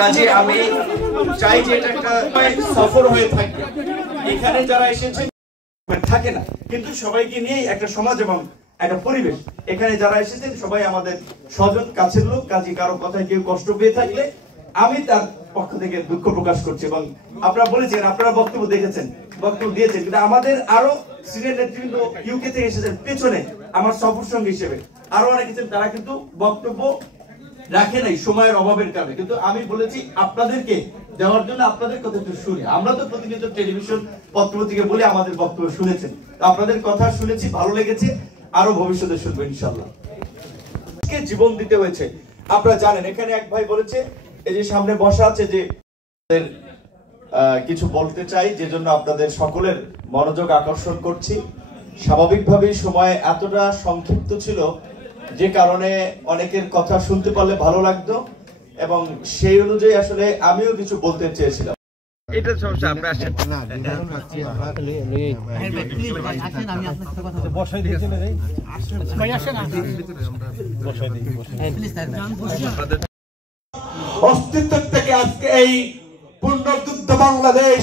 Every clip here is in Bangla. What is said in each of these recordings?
কাজে আমি চাই যে এটা একটা সফর হয়ে থাকে। এখানে যারা এসেছেন থাকে না, কিন্তু সবাইকে নিয়ে একটা সমাজ এবং একটা পরিবেশ। এখানে যারা এসেছেন সবাই আমাদের স্বজন, কাছের লোক। কাজে কারো কথায় কেউ কষ্ট পেয়ে থাকলে আমি তার পক্ষ থেকে দুঃখ প্রকাশ করছি। এবং আপনারা বলেছেন, আপনারা বক্তব্য দেখেছেন, বক্তব্য দিয়েছেন, কিন্তু আমাদের আরো সিনিয়র নেতৃবৃন্দ ইউকে থেকে এসেছেন পেছনে আমার সফর সঙ্গী হিসেবে, আরো অনেক আছেন, তারা কিন্তু বক্তব্য রাখে নাই সময়ের অভাবের কারণে। কিন্তু আমি বলেছি আপনাদেরকে দেওয়ার জন্য আপনাদের কথা একটু শুনি। আমরা তো প্রতিনিয়ত টেলিভিশন পত্র থেকে বলে আমাদের বক্তব্য শুনেছেন, আমাদের কথা শুনেছি, ভালো লেগেছে, আরো ভবিষ্যতে শুনবো ইনশাআল্লাহ। জীবন দিতে হয়েছে আপনারা জানেন। এখানে এক ভাই বলেছে, এই যে সামনে বসা আছে, যে কিছু বলতে চাই, যে জন্য আপনাদের সকলের মনোযোগ আকর্ষণ করছি। স্বাভাবিকভাবেই সময় এতটা সংক্ষিপ্ত ছিল যে কারণে অনেকের কথা শুনতে পারলে ভালো লাগতো, এবং সেই অনুযায়ী আসলে আমিও কিছু বলতে চেয়েছিলাম। এটা সমস্যা, আমরা আসেন না নির্ধারণ রাখছি আমরা আমি আপনার সাথে কথা বলবো। বসাই দিয়ে চলে যাই, ভাই আসেন না, বসাই দিই, প্লিজ স্যার। অস্তিত্ব থেকে আজকে এই পুনরুদ্ধ বাংলাদেশ,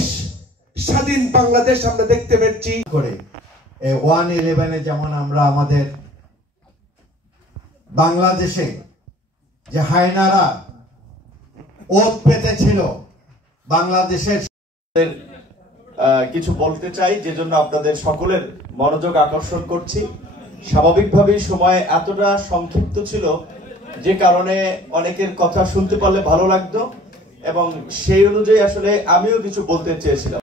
স্বাধীন বাংলাদেশ আমরা দেখতে পেয়েছি। করে 1/11 যেমন আমরা আমাদের বাংলাদেশে যে হায়নারা ওত পেতেছিল বাংলাদেশের, কিছু বলতে চাই, যে জন্য আপনাদের সকলের মনোযোগ আকর্ষণ করছি। স্বাভাবিকভাবেই সময় এতটা সংক্ষিপ্ত ছিল যে কারণে অনেকের কথা শুনতে পারলে ভালো লাগতো, এবং সেই অনুযায়ী আসলে আমিও কিছু বলতে চেয়েছিলাম।